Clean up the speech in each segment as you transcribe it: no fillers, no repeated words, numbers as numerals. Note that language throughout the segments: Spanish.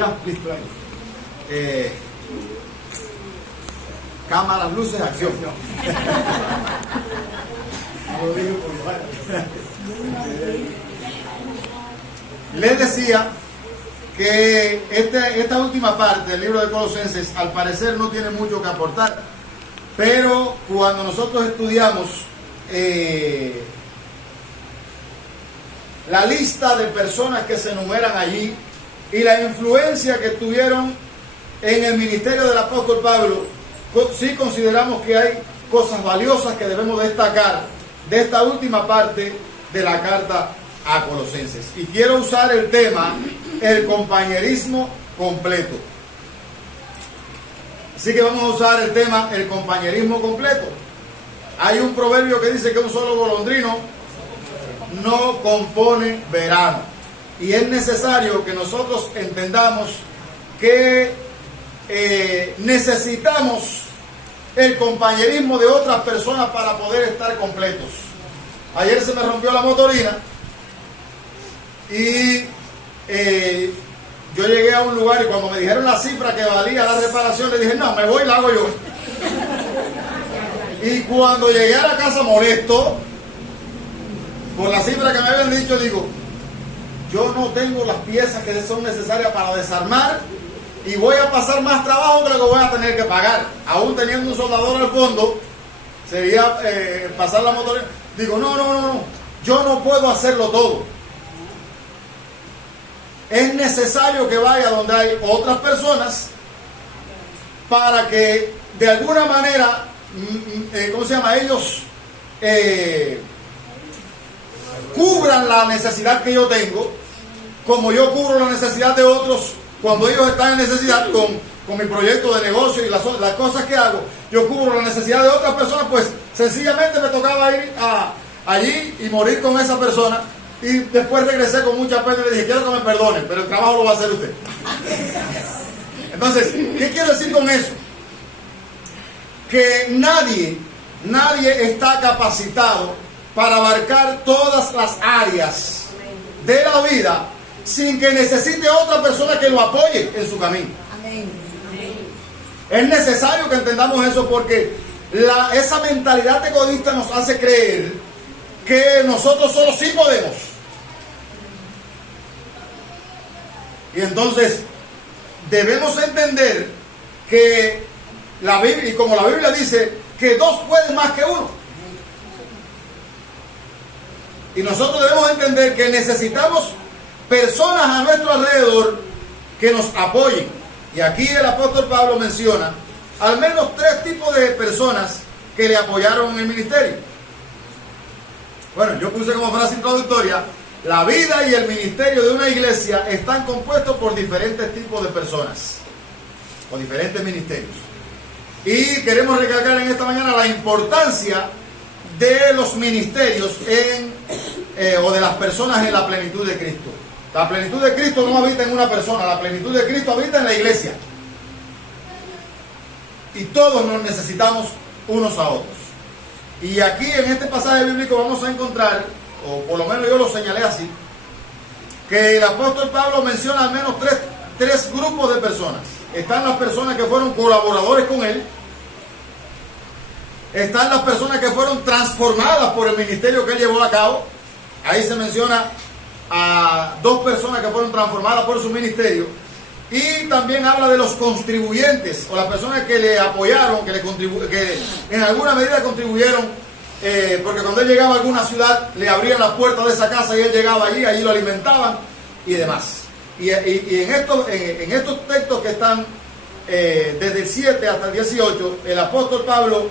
Ya, listo. Cámaras, luces, acción. Les decía que esta última parte del libro de Colosenses al parecer no tiene mucho que aportar, pero cuando nosotros estudiamos la lista de personas que se enumeran allí y la influencia que tuvieron en el ministerio del apóstol Pablo, sí consideramos que hay cosas valiosas que debemos destacar de esta última parte de la carta a Colosenses. Y quiero usar el tema, el compañerismo completo. Así que vamos a usar el tema, el compañerismo completo. Hay un proverbio que dice que un solo golondrino no compone verano. Y es necesario que nosotros entendamos que necesitamos el compañerismo de otras personas para poder estar completos. Ayer se me rompió la motorina y yo llegué a un lugar y cuando me dijeron la cifra que valía la reparación, le dije, no, me voy y la hago yo. Y cuando llegué a la casa molesto por la cifra que me habían dicho, digo, yo no tengo las piezas que son necesarias para desarmar y voy a pasar más trabajo que lo que voy a tener que pagar. Aún teniendo un soldador al fondo, sería pasar la motorina. Digo, no, yo no puedo hacerlo todo. Es necesario que vaya donde hay otras personas para que de alguna manera, ¿cómo se llama? Ellos cubran la necesidad que yo tengo, como yo cubro la necesidad de otros cuando ellos están en necesidad con mi proyecto de negocio y las cosas que hago. Yo cubro la necesidad de otras personas, pues sencillamente me tocaba ir allí y morir con esa persona. Y después regresé con mucha pena y le dije, quiero que me perdonen, pero el trabajo lo va a hacer usted. Entonces, ¿qué quiero decir con eso? Que nadie está capacitado para abarcar todas las áreas de la vida sin que necesite otra persona que lo apoye en su camino. Amén. Es necesario que entendamos eso porque esa mentalidad egoísta nos hace creer que nosotros solos sí podemos. Y entonces debemos entender que la Biblia, y como la Biblia dice, que dos pueden más que uno. Y nosotros debemos entender que necesitamos personas a nuestro alrededor que nos apoyen. Y aquí el apóstol Pablo menciona al menos 3 tipos de personas que le apoyaron en el ministerio. Bueno, yo puse como frase introductoria, la vida y el ministerio de una iglesia están compuestos por diferentes tipos de personas, o diferentes ministerios. Y queremos recalcar en esta mañana la importancia de los ministerios o de las personas en la plenitud de Cristo. La plenitud de Cristo no habita en una persona, la plenitud de Cristo habita en la iglesia. Y todos nos necesitamos unos a otros. Y aquí en este pasaje bíblico vamos a encontrar, o por lo menos yo lo señalé así, que el apóstol Pablo menciona al menos tres grupos de personas. Están las personas que fueron colaboradores con él. Están las personas que fueron transformadas por el ministerio que él llevó a cabo. Ahí se menciona a 2 personas que fueron transformadas por su ministerio. Y también habla de los contribuyentes, o las personas que le apoyaron, que en alguna medida contribuyeron, porque cuando él llegaba a alguna ciudad, le abrían las puertas de esa casa y él llegaba allí lo alimentaban y demás. Y en estos textos que están desde el 7 hasta el 18, el apóstol Pablo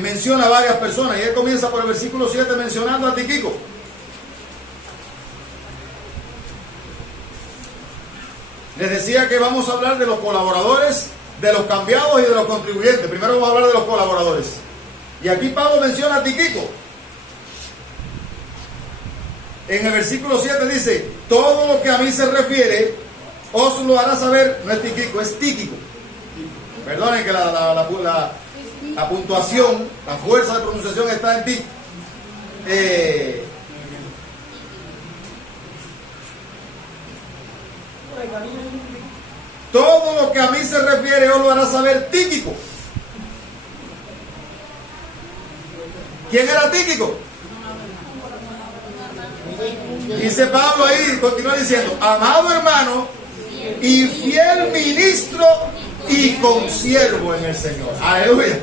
menciona a varias personas, y él comienza por el versículo 7 mencionando a Tíquico. Les decía que vamos a hablar de los colaboradores, de los cambiados y de los contribuyentes. Primero vamos a hablar de los colaboradores. Y aquí Pablo menciona a Tíquico. En el versículo 7 dice, todo lo que a mí se refiere, os lo hará saber, no es Tíquico, es Tíquico. Perdonen que la puntuación, la fuerza de pronunciación está en ti. Todo lo que a mí se refiere, os lo hará saber Tíquico. ¿Quién era Tíquico? Dice Pablo ahí, continúa diciendo, amado hermano y fiel ministro y consiervo en el Señor. Aleluya.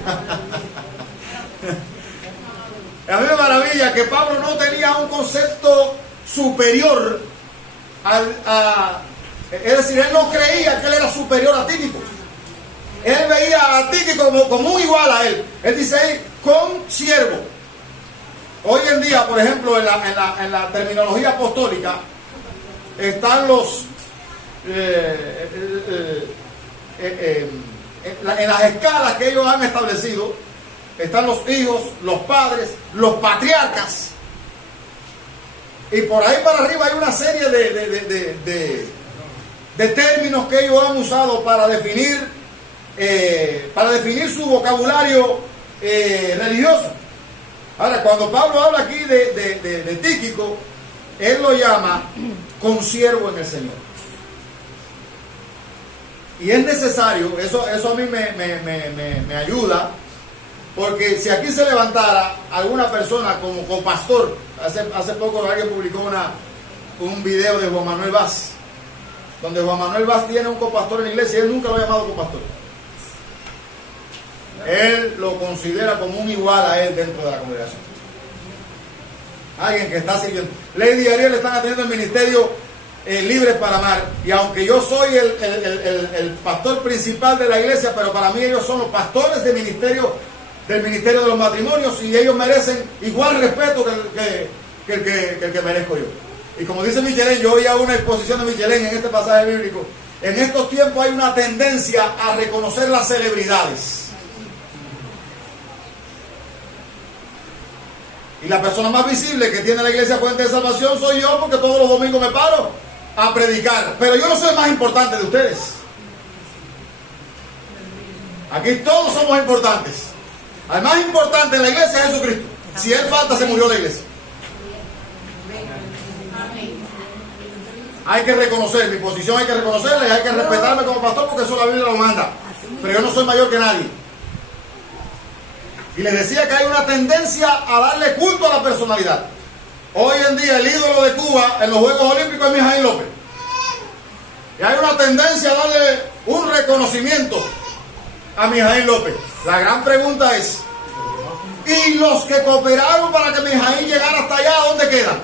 A mí me maravilla que Pablo no tenía un concepto superior es decir, él no creía que él era superior a Tíquico. Él veía a Tíquico como un igual a él. Él dice ahí, consiervo. Hoy en día, por ejemplo, en la terminología apostólica, están los en las escalas que ellos han establecido, están los hijos, los padres, los patriarcas, y por ahí para arriba hay una serie de términos que ellos han usado para definir su vocabulario religioso. Ahora, cuando Pablo habla aquí de Tíquico, él lo llama consiervo en el Señor. Y es necesario, eso a mí me ayuda, porque si aquí se levantara alguna persona como copastor, hace poco alguien publicó un video de Juan Manuel Vaz, donde Juan Manuel Vaz tiene un copastor en la iglesia y él nunca lo ha llamado copastor. Él lo considera como un igual a él dentro de la congregación. Alguien que está sirviendo. Lady y Ariel están atendiendo el ministerio Libres para Amar. Y aunque yo soy el pastor principal de la iglesia, pero para mí ellos son los pastores del ministerio de los matrimonios, y ellos merecen igual respeto que el que merezco yo. Y como dice Michelén, yo oía una exposición de Michelén en este pasaje bíblico. En estos tiempos hay una tendencia a reconocer las celebridades. Y la persona más visible que tiene la iglesia Fuente de Salvación soy yo, porque todos los domingos me paro a predicar. Pero yo no soy el más importante de ustedes. Aquí todos somos importantes. El más importante en la iglesia es Jesucristo. Si Él falta, se murió la iglesia. Hay que reconocer mi posición, hay que reconocerla y hay que respetarme como pastor, porque eso la Biblia lo manda. Pero yo no soy mayor que nadie. Y les decía que hay una tendencia a darle culto a la personalidad. Hoy en día el ídolo de Cuba en los Juegos Olímpicos es Mijaíl López. Y hay una tendencia a darle un reconocimiento a Mijaíl López. La gran pregunta es, ¿y los que cooperaron para que Mijaíl llegara hasta allá, dónde quedan?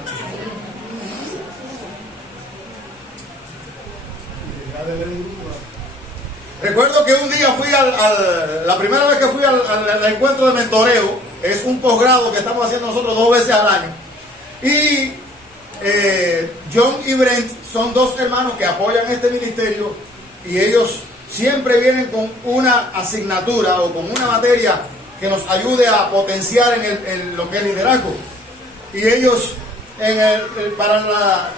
Recuerdo que un día fui la primera vez que fui al encuentro de mentoreo, es un posgrado que estamos haciendo nosotros 2 veces al año, y John y Brent son 2 hermanos que apoyan este ministerio, y ellos siempre vienen con una asignatura o con una materia que nos ayude a potenciar en lo que es liderazgo. Y ellos para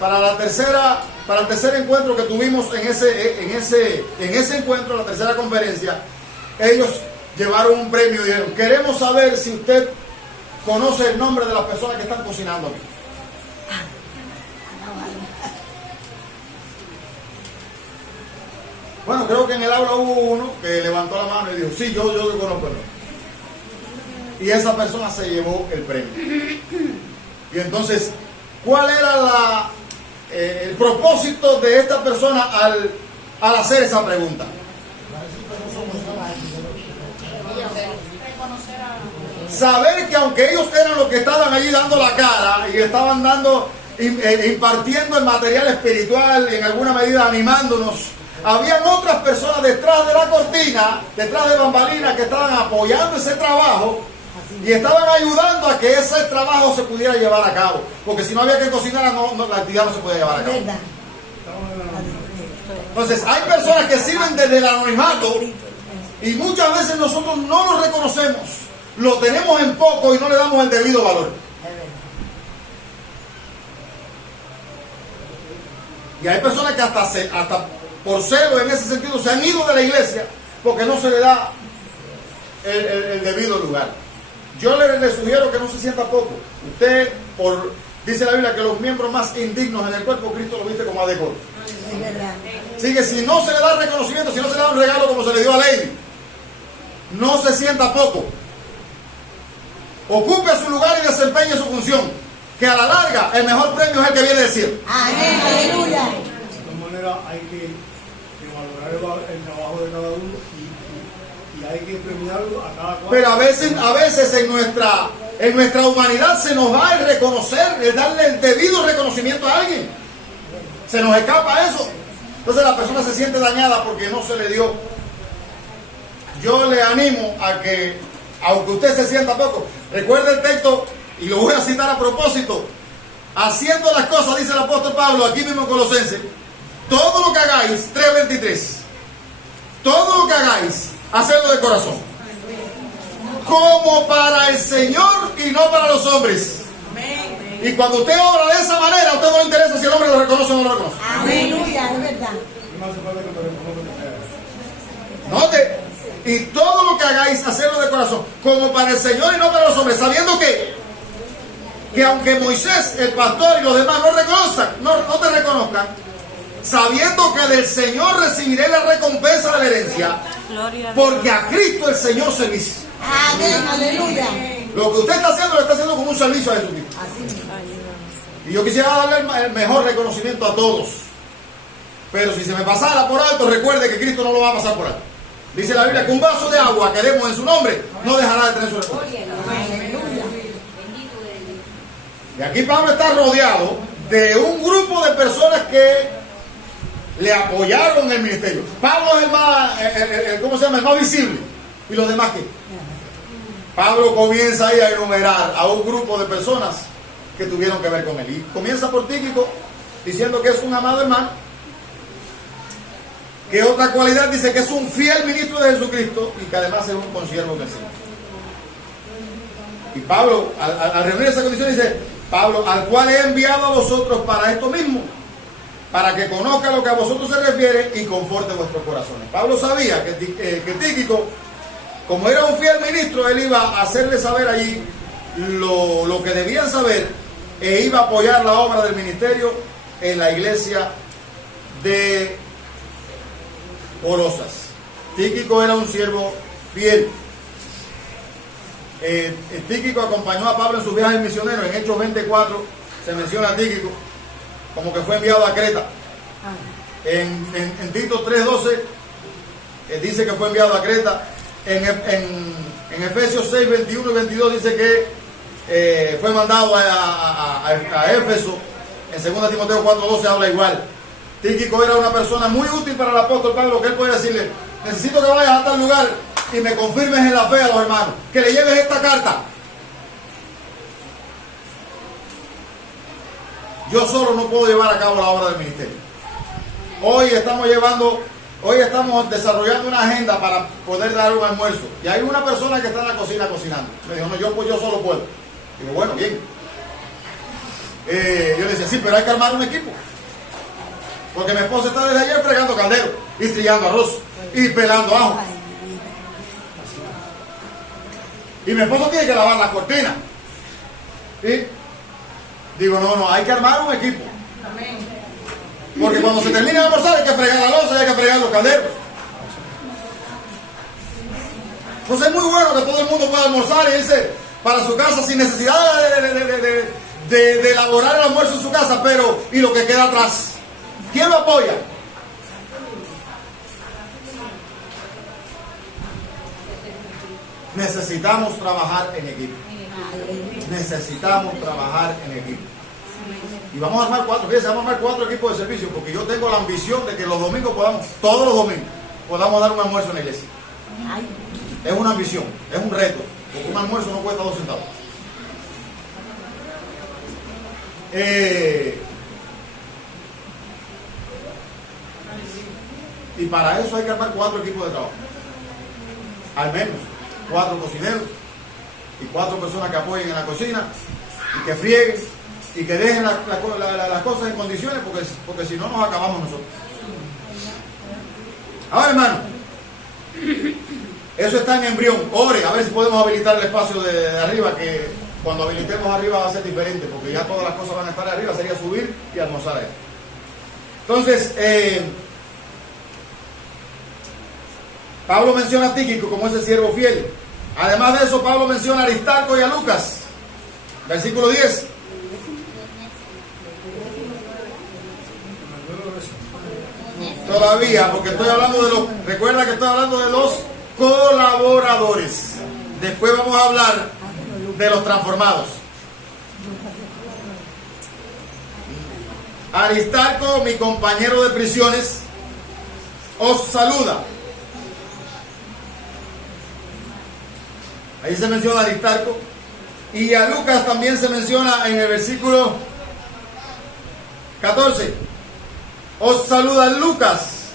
el tercer encuentro que tuvimos en ese encuentro, la tercera conferencia, ellos llevaron un premio y dijeron: queremos saber si usted conoce el nombre de las personas que están cocinando aquí. Bueno, creo que en el aula hubo uno que levantó la mano y dijo: sí, yo conozco el nombre. Y esa persona se llevó el premio. Y entonces, ¿cuál era el propósito de esta persona al hacer esa pregunta? Saber que aunque ellos eran los que estaban allí dando la cara y estaban impartiendo el material espiritual, en alguna medida animándonos, habían otras personas detrás de la cortina, detrás de bambalinas, que estaban apoyando ese trabajo y estaban ayudando a que ese trabajo se pudiera llevar a cabo, porque si no había que cocinar, la actividad no se podía llevar a cabo. Entonces hay personas que sirven desde el anonimato y muchas veces nosotros no lo reconocemos, lo tenemos en poco y no le damos el debido valor. Y hay personas que hasta por celo en ese sentido se han ido de la iglesia porque no se le da el debido lugar. Yo le sugiero que no se sienta poco. Usted, por Dice la Biblia que los miembros más indignos en el cuerpo, Cristo los viste como adecuado. Es verdad. Así que si no se le da reconocimiento, si no se le da un regalo como se le dio a Lady, no se sienta poco. Ocupe su lugar y desempeñe su función, que a la larga el mejor premio es el que viene del cielo. Amén, aleluya. De todas maneras hay que valorar el trabajo de cada uno y hay que premiarlo a cada cual. Pero a veces en nuestra humanidad se nos va el reconocer, el darle el debido reconocimiento a alguien. Se nos escapa eso. Entonces la persona se siente dañada porque no se le dio. Yo le animo a que, aunque usted se sienta poco, recuerde el texto y lo voy a citar a propósito. Haciendo las cosas, dice el apóstol Pablo, aquí mismo en Colosenses, todo lo que hagáis, 3:23, todo lo que hagáis, hacedlo de corazón, como para el Señor y no para los hombres. Y cuando usted obra de esa manera, a usted no le interesa si el hombre lo reconoce o no lo reconoce. Aleluya, es verdad. No hace falta que me reconozcan. Note, y todo lo que hagáis, hacedlo de corazón, como para el Señor y no para los hombres, sabiendo que aunque Moisés, el pastor y los demás no te reconozcan, sabiendo que del Señor recibiré la recompensa de la herencia, porque a Cristo el Señor servicio. Amén, aleluya. Lo que usted está haciendo, lo está haciendo como un servicio a Jesucristo. Así mismo. Y yo quisiera darle el mejor reconocimiento a todos. Pero si se me pasara por alto, recuerde que Cristo no lo va a pasar por alto. Dice la Biblia que un vaso de agua que demos en su nombre no dejará de tener su recompensa. Y aquí Pablo está rodeado de un grupo de personas que le apoyaron en el ministerio. Pablo es el más, el más visible. ¿Y los demás qué? Pablo comienza ahí a enumerar a un grupo de personas que tuvieron que ver con él. Y comienza por Tíquico, diciendo que es un amado hermano. Que otra cualidad dice que es un fiel ministro de Jesucristo y que además es un consiervo del Señor. Y Pablo, al reunir esa condición, dice: Pablo, al cual he enviado a vosotros para esto mismo, para que conozca lo que a vosotros se refiere y conforte vuestros corazones. Pablo sabía que Tíquico, como era un fiel ministro, él iba a hacerle saber allí lo que debían saber e iba a apoyar la obra del ministerio en la iglesia de Colosas. Tíquico era un siervo fiel. Tíquico acompañó a Pablo en sus viajes misioneros. En Hechos 24 se menciona a Tíquico como que fue enviado a Creta. En Tito 3:12 dice que fue enviado a Creta. En Efesios 6, 21 y 22 dice que fue mandado a Éfeso. En 2 Timoteo 4:12 habla igual. Tíquico era una persona muy útil para el apóstol Pablo, que él puede decirle: necesito que vayas a tal lugar y me confirmes en la fe a los hermanos, que le lleves esta carta. Yo solo no puedo llevar a cabo la obra del ministerio. Hoy estamos desarrollando una agenda para poder dar un almuerzo. Y hay una persona que está en la cocina cocinando. Me dijo: no, yo solo puedo. Digo: bueno, bien. Yo le decía: sí, pero hay que armar un equipo. Porque mi esposa está desde ayer fregando caldero y trillando arroz y pelando ajo. Y mi esposo tiene que lavar las cortinas. ¿Sí? Digo: no, hay que armar un equipo. Porque cuando se termine de almorzar hay que fregar la loza y hay que fregar los calderos. Entonces es muy bueno que todo el mundo pueda almorzar y irse para su casa sin necesidad de elaborar el almuerzo en su casa, pero ¿y lo que queda atrás? ¿Quién lo apoya? Necesitamos trabajar en equipo. Necesitamos trabajar en equipo. Y vamos a armar vamos a armar 4 equipos de servicio, porque yo tengo la ambición de que los domingos todos los domingos, podamos dar un almuerzo en la iglesia. Es una ambición, es un reto, porque un almuerzo no cuesta 2 centavos. Y para eso hay que armar 4 equipos de trabajo. Al menos 4 cocineros y 4 personas que apoyen en la cocina y que frieguen y que dejen las cosas en condiciones, porque si no nos acabamos nosotros. Ahora, hermano, eso está en embrión. Ore, a ver si podemos habilitar el espacio de arriba, que Cuando habilitemos arriba va a ser diferente, porque ya todas las cosas van a estar arriba, sería subir y almorzar ahí. Entonces, Pablo menciona a Tíquico como ese siervo fiel. Además de eso, Pablo menciona a Aristarco y a Lucas. Versículo 10. Todavía, porque estoy hablando de los, recuerda que estoy hablando de los colaboradores. Después vamos a hablar de los transformados. Aristarco, mi compañero de prisiones, os saluda. Ahí se menciona a Aristarco. Y a Lucas también se menciona en el versículo 14. Os saluda Lucas,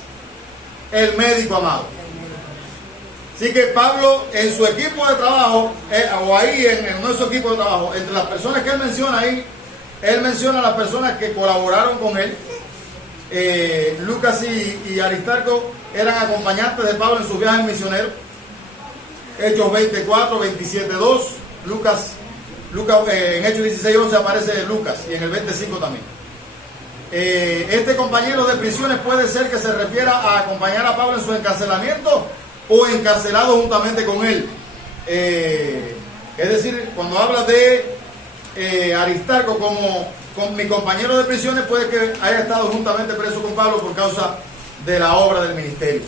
el médico amado. Así que Pablo, en su equipo de trabajo, o ahí en nuestro equipo de trabajo, entre las personas que él menciona ahí, él menciona a las personas que colaboraron con él. Lucas y Aristarco eran acompañantes de Pablo en sus viajes misioneros. Hechos 24, 27, 2. Lucas, en Hechos 16, 11 aparece Lucas, y en el 25 también. Este compañero de prisiones puede ser que se refiera a acompañar a Pablo en su encarcelamiento o encarcelado juntamente con él. Es decir, cuando habla de Aristarco como mi compañero de prisiones, puede que haya estado juntamente preso con Pablo por causa de la obra del ministerio.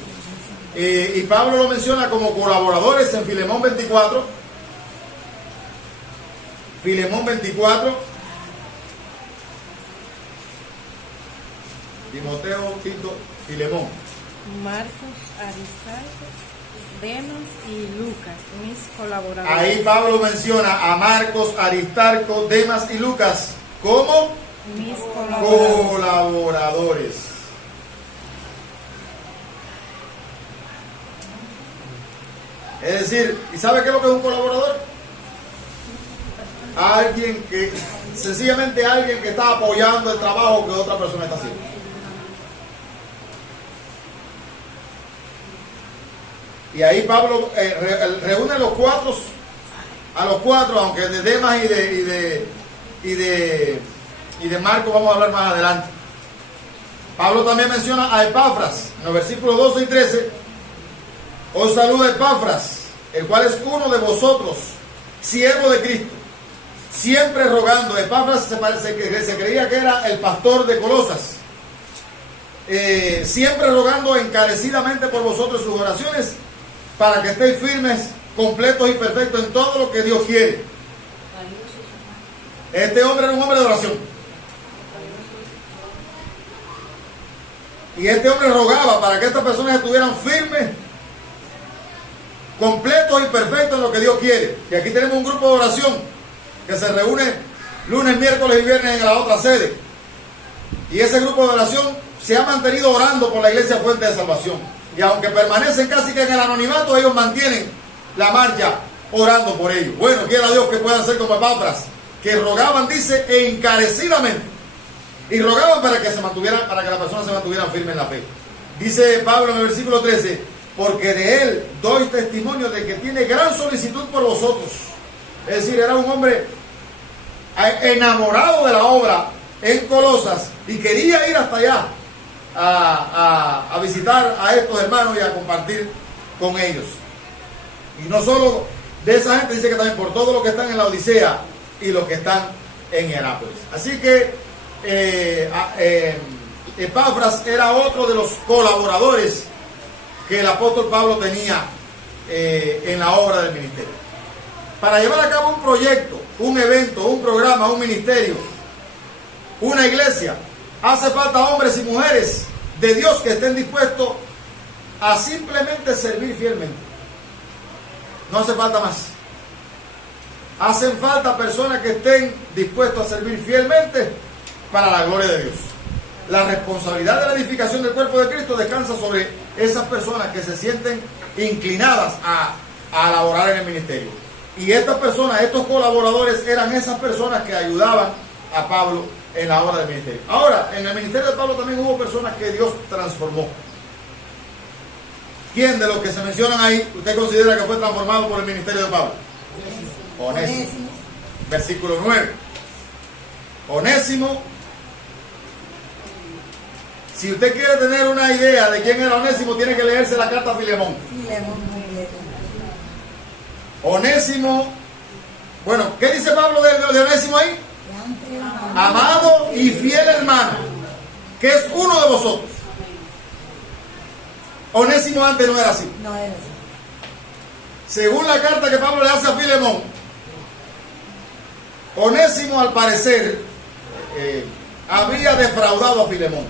Y Pablo lo menciona como colaboradores en Filemón 24. Filemón 24. Timoteo, Tito, Filemón. Marcos, Aristarco, Demas y Lucas, mis colaboradores. Ahí Pablo menciona a Marcos, Aristarco, Demas y Lucas como mis colaboradores. Es decir, ¿y sabe qué es lo que es un colaborador? Alguien que, sencillamente alguien que está apoyando el trabajo que otra persona está haciendo. Y ahí Pablo reúne a los cuatro, aunque de Demas y de Marcos vamos a hablar más adelante. Pablo también menciona a Epafras, en los versículos 12 y 13. Os saluda Epafras, el cual es uno de vosotros, siervo de Cristo, siempre rogando. Epafras se creía que era el pastor de Colosas. Siempre rogando encarecidamente por vosotros sus oraciones, para que estéis firmes, completos y perfectos en todo lo que Dios quiere. Este hombre era un hombre de oración. Y este hombre rogaba para que estas personas estuvieran firmes, completos y perfectos en lo que Dios quiere. Y aquí tenemos un grupo de oración que se reúne lunes, miércoles y viernes en la otra sede. Y ese grupo de oración se ha mantenido orando por la iglesia Fuente de Salvación. Y aunque permanecen casi que en el anonimato, ellos mantienen la marcha orando por ellos. Bueno, quiera Dios que puedan ser como Epafras, que rogaban, dice, encarecidamente. Y rogaban para que la persona se mantuviera firme en la fe. Dice Pablo en el versículo 13, porque de él doy testimonio de que tiene gran solicitud por vosotros. Es decir, era un hombre enamorado de la obra en Colosas y quería ir hasta allá a visitar a estos hermanos y a compartir con ellos. Y no solo de esa gente, dice que también por todos los que están en la Odisea y los que están en Hierápolis. Así que Epafras era otro de los colaboradores que el apóstol Pablo tenía en la obra del ministerio. Para llevar a cabo un proyecto, un evento, un programa, un ministerio, una iglesia, hace falta hombres y mujeres de Dios que estén dispuestos a simplemente servir fielmente. No hace falta más. Hacen falta personas que estén dispuestos a servir fielmente para la gloria de Dios. La responsabilidad de la edificación del cuerpo de Cristo descansa sobre esas personas que se sienten inclinadas a laborar en el ministerio. Y estas personas, estos colaboradores, eran esas personas que ayudaban a Pablo en la obra del ministerio. Ahora, en el ministerio de Pablo también hubo personas que Dios transformó. ¿Quién de los que se mencionan ahí usted considera que fue transformado por el ministerio de Pablo? Onésimo. versículo 9. Onésimo, si usted quiere tener una idea de quién era Onésimo, tiene que leerse la carta a Filemón. Filemón, muy bien. Onésimo, bueno, ¿qué dice Pablo de Onésimo ahí? Amado y fiel hermano, que es uno de vosotros. Onésimo antes no era así. No era así. Según la carta que Pablo le hace a Filemón, Onésimo al parecer había defraudado a Filemón.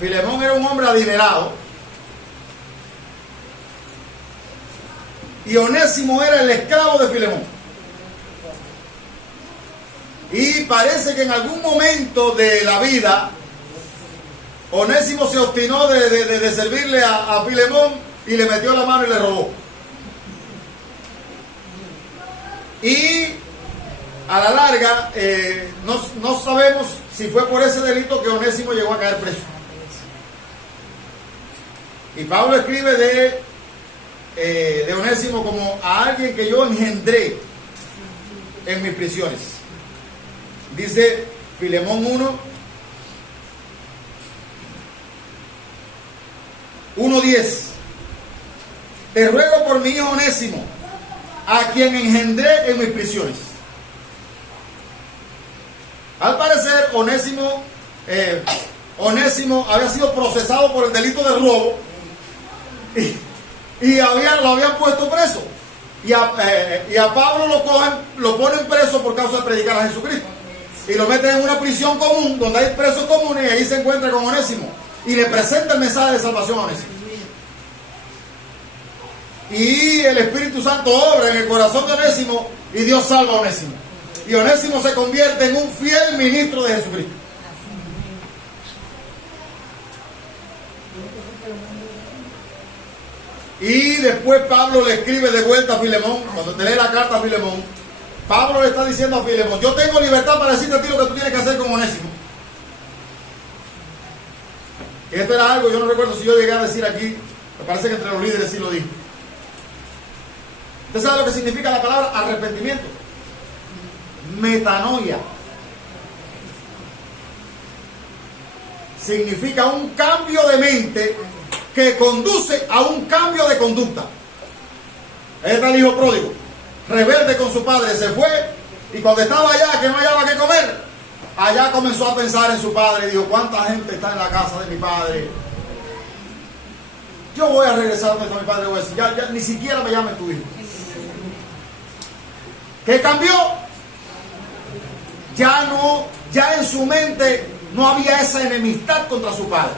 Filemón era un hombre adinerado y Onésimo era el esclavo de Filemón. Y parece que en algún momento de la vida Onésimo se obstinó de servirle a Filemón y le metió la mano y le robó. Y a la larga no sabemos si fue por ese delito que Onésimo llegó a caer preso. Y Pablo escribe de Onésimo como a alguien que yo engendré en mis prisiones. Dice Filemón 1:10. Te ruego por mi hijo Onésimo, a quien engendré en mis prisiones. Al parecer, Onésimo había sido procesado por el delito de robo y lo habían puesto preso. Y a Pablo lo ponen preso por causa de predicar a Jesucristo. Y lo meten en una prisión común, donde hay presos comunes, y ahí se encuentra con Onésimo. Y le presenta el mensaje de salvación a Onésimo. Y el Espíritu Santo obra en el corazón de Onésimo, y Dios salva a Onésimo. Y Onésimo se convierte en un fiel ministro de Jesucristo. Y después Pablo le escribe de vuelta a Filemón. Cuando te lee la carta a Filemón, Pablo le está diciendo a Filemón: yo tengo libertad para decirte a ti lo que tú tienes que hacer con Onésimo. Y esto era algo, yo no recuerdo si yo llegué a decir aquí, me parece que entre los líderes sí lo dije. ¿Usted sabe lo que significa la palabra arrepentimiento? Metanoia. Significa un cambio de mente que conduce a un cambio de conducta. Ahí está el hijo pródigo, rebelde con su padre, se fue, y cuando estaba allá que no hallaba qué comer, allá comenzó a pensar en su padre y dijo: ¿cuánta gente está en la casa de mi padre? Yo voy a regresar donde está mi padre, voy a decir, ya ni siquiera me llamen tu hijo. ¿Qué cambió? Ya en su mente no había esa enemistad contra su padre.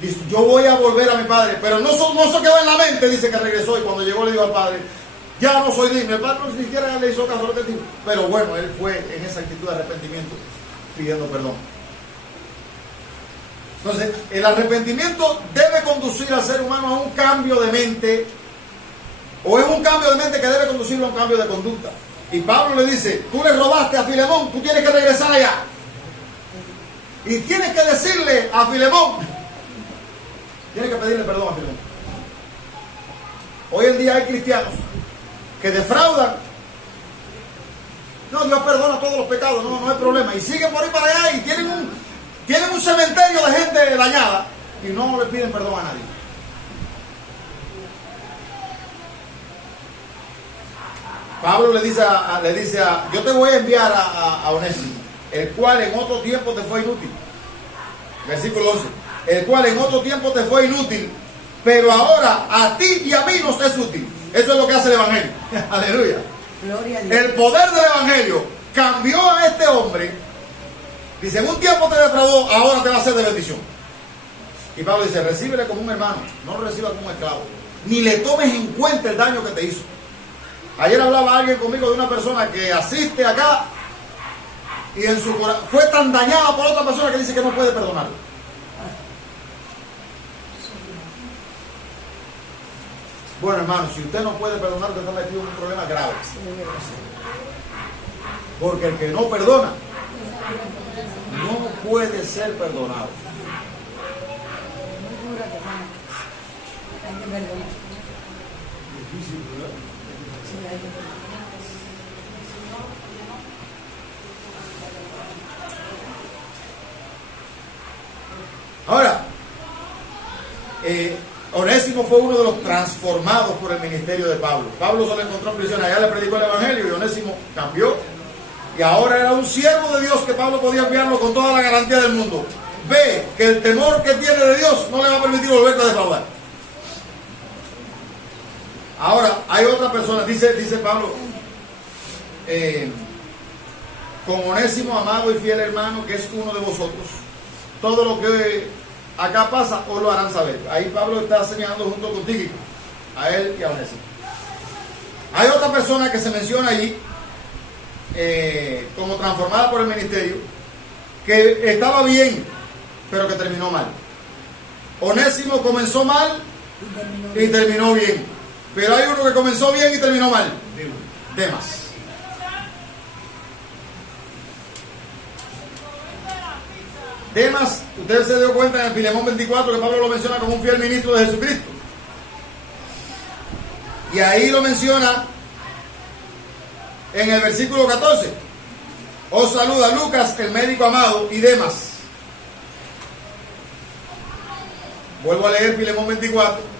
Dice: yo voy a volver a mi padre, pero no se quedó en la mente. Dice que regresó y cuando llegó le dijo al padre: ya no soy digno. El padre ni siquiera le hizo caso a lo que dijo, pero bueno, él fue en esa actitud de arrepentimiento pidiendo perdón. Entonces, el arrepentimiento debe conducir al ser humano a un cambio de mente, o es un cambio de mente que debe conducirlo a un cambio de conducta. Y Pablo le dice: tú le robaste a Filemón, tú tienes que regresar allá y tienes que decirle a Filemón, tienes que pedirle perdón a Filemón. Hoy en día hay cristianos que defraudan. No, Dios perdona todos los pecados, no hay problema, y siguen por ahí para allá y tienen un cementerio de gente dañada y no le piden perdón a nadie. Pablo le dice yo te voy a enviar a Onésimo, el cual en otro tiempo te fue inútil. Versículo 11. El cual en otro tiempo te fue inútil, pero ahora a ti y a mí nos es útil. Eso es lo que hace el Evangelio. Aleluya. Gloria a Dios. El poder del Evangelio cambió a este hombre. Dice: en un tiempo te defraudó, ahora te va a ser de bendición. Y Pablo dice: recíbele como un hermano, no lo recibas como un esclavo, ni le tomes en cuenta el daño que te hizo. Ayer hablaba alguien conmigo de una persona que asiste acá y en su corazón fue tan dañada por otra persona que dice que no puede perdonarlo. Bueno, hermano, si usted no puede perdonar, usted está metido en un problema grave. Porque el que no perdona no puede ser perdonado. Hay que perdonar. Difícil, ¿verdad? Sí, Ahora, Onésimo fue uno de los transformados por el ministerio de Pablo. Pablo se lo encontró en prisión, allá le predicó el evangelio y Onésimo cambió. Y ahora era un siervo de Dios que Pablo podía enviarlo con toda la garantía del mundo. Ve que el temor que tiene de Dios no le va a permitir volverte a defraudar. Ahora, hay otra persona, dice Pablo, con Onésimo, amado y fiel hermano, que es uno de vosotros, todo lo que acá pasa, os lo harán saber. Ahí Pablo está señalando junto con Tíquico, a él y a Onésimo. Hay otra persona que se menciona allí, como transformada por el ministerio, que estaba bien, pero que terminó mal. Onésimo comenzó mal y terminó bien. Pero hay uno que comenzó bien y terminó mal. Demas. Demas, usted se dio cuenta en el Filemón 24 que Pablo lo menciona como un fiel ministro de Jesucristo. Y ahí lo menciona en el versículo 14. Os saluda Lucas, el médico amado, y Demas. Vuelvo a leer Filemón 24.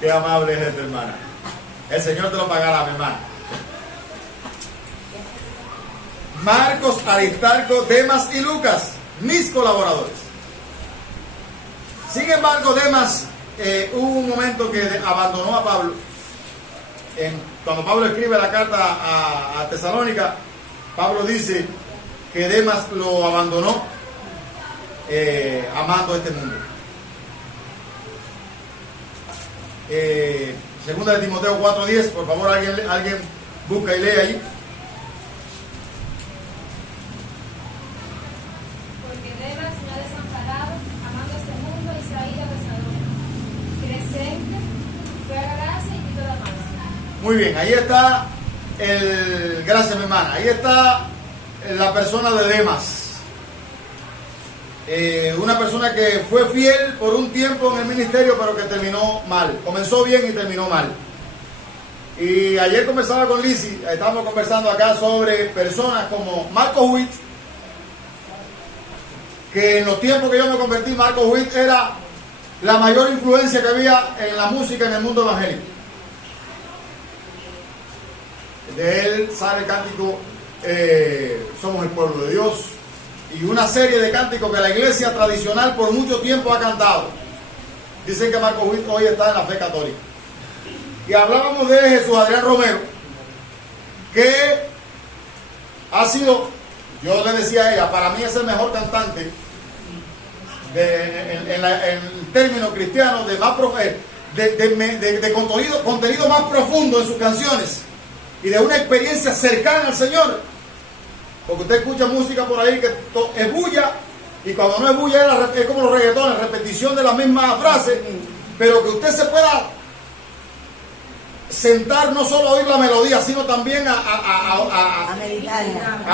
Qué amable es esta hermana. El Señor te lo pagará, mi hermana. Marcos, Aristarco, Demas y Lucas, mis colaboradores. Sin embargo, Demas hubo un momento que abandonó a Pablo. Cuando Pablo escribe la carta a Tesalónica, Pablo dice que Demas lo abandonó amando este mundo. Segunda de Timoteo 4:10, por favor, alguien busca y lee ahí. Porque Demas me ha desamparado, amando este mundo y se ha ido a Tesalónica. Crescente, fue a gracia y toda más. Muy bien, ahí está gracias, mi hermana. Ahí está la persona de Demas. Una persona que fue fiel por un tiempo en el ministerio, pero que terminó mal. Comenzó bien y terminó mal. Y ayer conversaba con Lizzy, estábamos conversando acá sobre personas como Marcos Witt, que en los tiempos que yo me convertí, Marcos Witt era la mayor influencia que había en la música en el mundo evangélico. De él sale el cántico Somos el pueblo de Dios, y una serie de cánticos que la iglesia tradicional por mucho tiempo ha cantado. Dicen que Marcos Witt hoy está en la fe católica. Y hablábamos de Jesús Adrián Romero, que ha sido, yo le decía a ella, para mí es el mejor cantante en términos cristianos de contenido más profundo en sus canciones y de una experiencia cercana al Señor. Porque usted escucha música por ahí que es bulla, y cuando no es bulla es como los reggaetones, repetición de la misma frase, pero que usted se pueda sentar no solo a oír la melodía, sino también a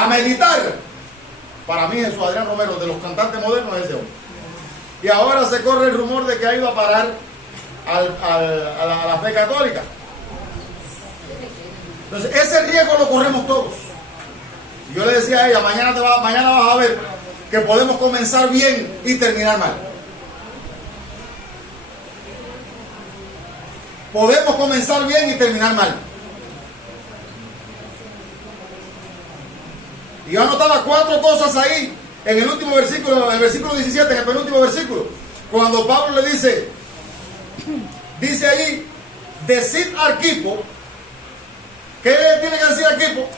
meditar. Para mí Jesús Adrián Romero, de los cantantes modernos, es ese hombre. Y ahora se corre el rumor de que ha ido a parar a la fe católica. Entonces ese riesgo lo corremos todos. Yo le decía a ella, mañana vas a ver que podemos comenzar bien y terminar mal. Podemos comenzar bien y terminar mal. Y yo anotaba 4 cosas ahí, en el último versículo, en el versículo 17, en el penúltimo versículo, cuando Pablo le dice allí, decid a Arquipo. ¿Qué tiene que decir Arquipo?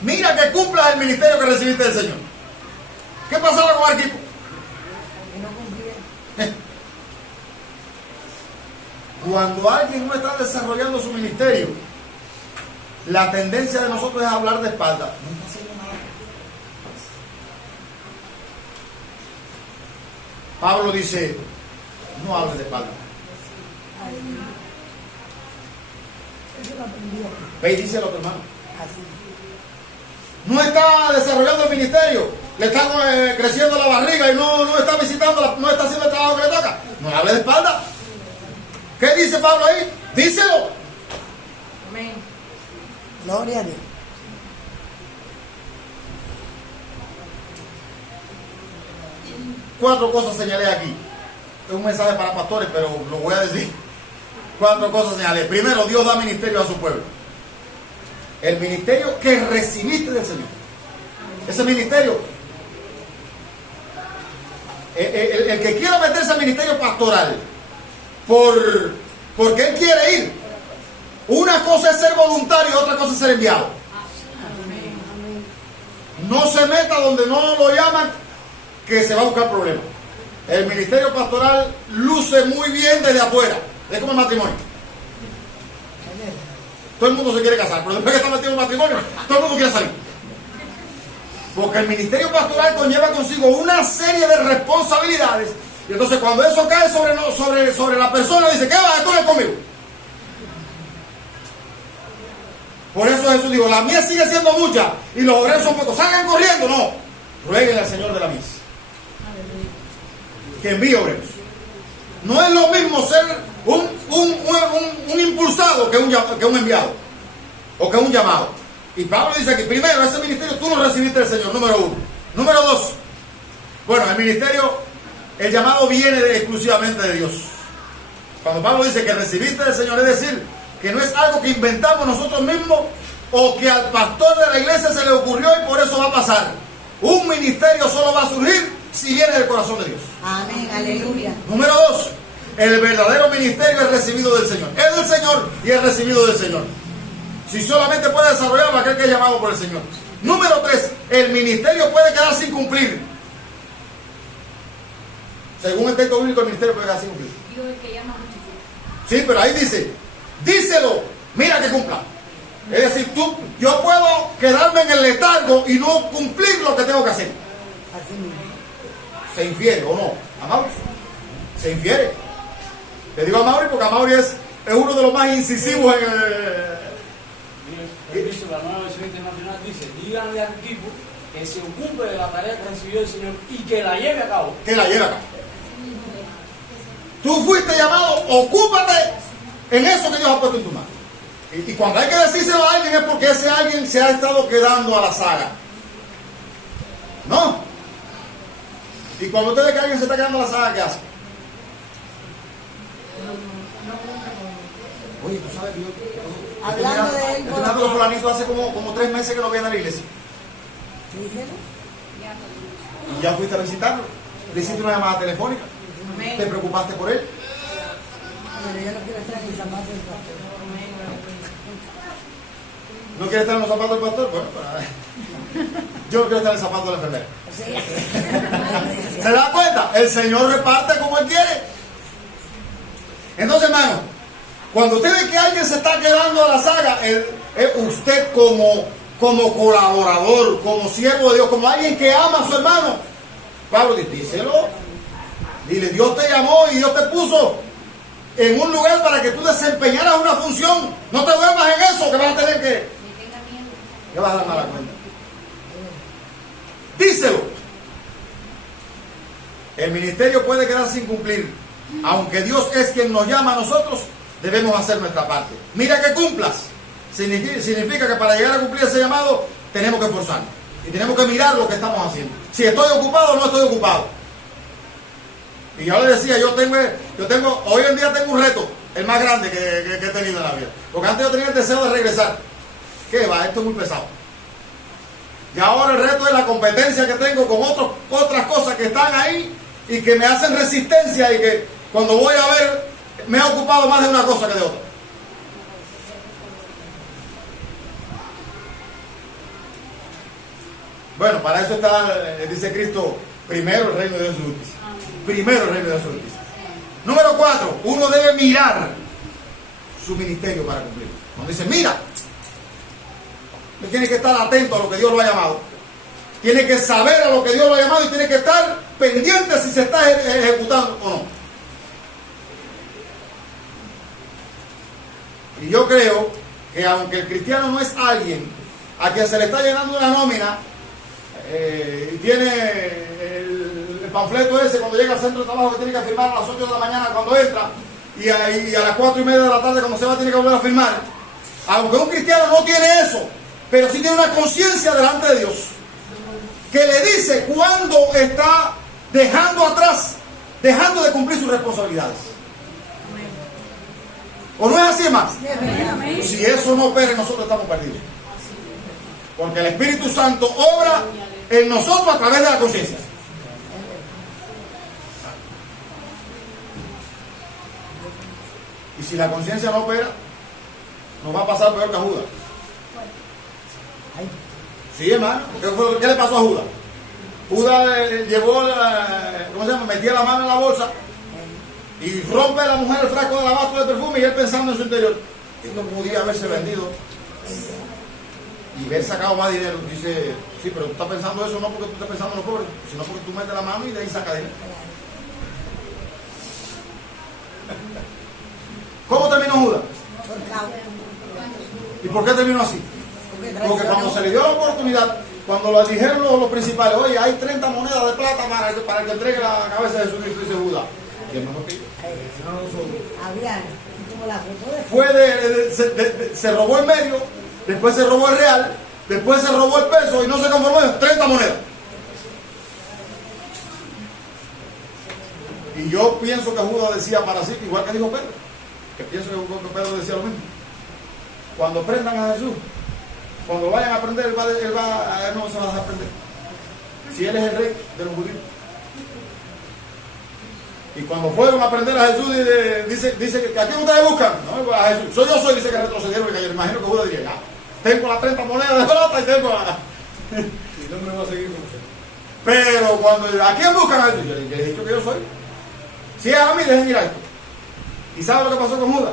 Mira que cumpla el ministerio que recibiste del Señor. ¿Qué pasaba con Arquipo? Cuando alguien no está desarrollando su ministerio, la tendencia de nosotros es hablar de espalda. No está haciendo nada. Pablo dice, No hables de espalda. Eso lo aprendió. Ve y díselo a tu hermano. Así. No está desarrollando el ministerio, le está creciendo la barriga y no está visitando, no está haciendo el trabajo que le toca. No hable de espalda. ¿Qué dice Pablo ahí? Díselo. Amén. Gloria a Dios. Cuatro cosas señalé aquí. Es un mensaje para pastores, pero lo voy a decir. Cuatro cosas señalé. Primero, Dios da ministerio a su pueblo. El ministerio que recibiste del Señor. Ese ministerio. El que quiera meterse al ministerio pastoral porque él quiere ir. Una cosa es ser voluntario y otra cosa es ser enviado. No se meta donde no lo llaman, que se va a buscar problemas. El ministerio pastoral luce muy bien desde afuera. Es como el matrimonio. Todo el mundo se quiere casar, pero después que está metido en el matrimonio, todo el mundo quiere salir. Porque el ministerio pastoral conlleva consigo una serie de responsabilidades. Y entonces cuando eso cae sobre la persona, dice, ¿qué vas a hacer conmigo? Por eso Jesús dijo, la mies sigue siendo mucha y los obreros son pocos. Salgan corriendo, no. Rueguen al Señor de la mies que envíe obreros. No es lo mismo ser un impulsado que un enviado o que un llamado. Y Pablo dice que primero ese ministerio tú lo recibiste del Señor, número uno. Número dos, bueno, el ministerio, el llamado viene exclusivamente de Dios. Cuando Pablo dice que recibiste del Señor, es decir, que no es algo que inventamos nosotros mismos o que al pastor de la iglesia se le ocurrió y por eso va a pasar. Un ministerio solo va a surgir si viene del corazón de Dios. Amén, aleluya. Número dos, el verdadero ministerio es recibido del Señor. Es del Señor y es recibido del Señor. Si solamente puede desarrollarlo aquel que es llamado por el Señor. Número tres, el ministerio puede quedar sin cumplir. Según el texto bíblico, el ministerio puede quedar sin cumplir. Dios es que llama mucho. Sí, pero ahí dice, díselo, mira que cumpla. Es decir, yo puedo quedarme en el letargo y no cumplir lo que tengo que hacer. Así mismo. ¿Se infiere o no? ¿Amaury? Se infiere. Le digo a Amaury porque Amaury es uno de los más incisivos en el servicio de la nueva versión internacional dice, díganle al equipo que se ocupe de la tarea que recibió el Señor y que la lleve a cabo. Que la lleve a cabo. Tú fuiste llamado, ocúpate en eso que Dios ha puesto en tu mano. Y cuando hay que decírselo a alguien es porque ese alguien se ha estado quedando a la saga. ¿No? Y cuando usted ve que alguien se está quedando a la saga, ¿qué hace? Oye, tú sabes que yo Hablando de él, estoy mirando los fulanitos hace como 3 meses que no viene a la iglesia. díselo. Y ya fuiste a visitarlo. Le hiciste una llamada telefónica. Te preocupaste por él. Pero yo no quiero estar en el zapato del pastor. ¿No quiere estar en los zapatos del pastor? Bueno, yo no quiero estar en el zapato de la enfermera. O sea, ¿Se da cuenta? El Señor reparte como Él quiere. Entonces, hermano, cuando usted ve que alguien se está quedando a la saga, usted como colaborador, como siervo de Dios, como alguien que ama a su hermano, Pablo dice, díselo. Dile, Dios te llamó y Dios te puso en un lugar para que tú desempeñaras una función. No te duermas en eso, que vas a tener que... ¿Qué vas a dar mala cuenta? Díselo. El ministerio puede quedar sin cumplir. Aunque Dios es quien nos llama a nosotros, debemos hacer nuestra parte. Mira que cumplas. Significa que para llegar a cumplir ese llamado, tenemos que esforzarnos. Y tenemos que mirar lo que estamos haciendo. Si estoy ocupado o no estoy ocupado. Y yo le decía, yo tengo, hoy en día tengo un reto, el más grande que he tenido en la vida. Porque antes yo tenía el deseo de regresar. ¿Qué va? Esto es muy pesado. Y ahora el reto es la competencia que tengo con otras cosas que están ahí y que me hacen resistencia y que cuando voy a ver me he ocupado más de una cosa que de otra. Bueno, para eso está, dice Cristo, primero el reino de Dios y su justicia. Primero el reino de Dios y su justicia. Número 4, uno debe mirar su ministerio para cumplir. Cuando dice, mira, usted tiene que estar atento a lo que Dios lo ha llamado. Tiene que saber a lo que Dios lo ha llamado y tiene que estar pendiente si se está ejecutando o no. Y yo creo que aunque el cristiano no es alguien a quien se le está llenando una nómina, y tiene el panfleto ese cuando llega al centro de trabajo que tiene que firmar a las 8 de la mañana cuando entra, y a las 4:30 de la tarde cuando se va tiene que volver a firmar. Aunque un cristiano no tiene eso, pero sí tiene una conciencia delante de Dios que le dice cuándo está dejando atrás, dejando de cumplir sus responsabilidades. ¿O no es así, hermano? Si eso no opera en nosotros, estamos perdidos. Porque el Espíritu Santo obra en nosotros a través de la conciencia. Y si la conciencia no opera, nos va a pasar peor que a Judas. Sí, hermano. ¿Qué le pasó a Judas? Judas llevó, ¿cómo se llama? Metía la mano en la bolsa y rompe a la mujer el frasco de alabastro de perfume, y él pensando en su interior, esto podía haberse vendido y haber sacado más dinero. Dice, sí, pero tú estás pensando eso no porque tú estás pensando en los pobres, sino porque tú metes la mano y de ahí saca dinero. ¿Cómo terminó Judas? ¿Y por qué terminó así? Porque cuando se le dio la oportunidad, cuando lo dijeron los principales, oye, hay 30 monedas de plata para que entregue la cabeza de Jesucristo, dice Judas, ¿quién mejor que yo? Se robó el medio, después se robó el real, después se robó el peso y no se conformó, 30 monedas. Y yo pienso que Judas decía para sí, igual que dijo Pedro, que pienso que Pedro decía lo mismo. Cuando prendan a Jesús, cuando vayan a aprender, él no se va a dejar aprender. Si él es el rey de los judíos. Y cuando fueron a aprender a Jesús, dice que ¿a quién ustedes buscan? No, a Jesús. Yo soy, dice que retrocedieron y cayeron. Imagino que Judas diría, tengo las 30 monedas de plata y tengo a... Y no me va a seguir con usted. Pero cuando, ¿a quién buscan a Jesús? Yo le he dicho que yo soy. Si es a mí, dejen ir a esto. ¿Y sabe lo que pasó con Judas?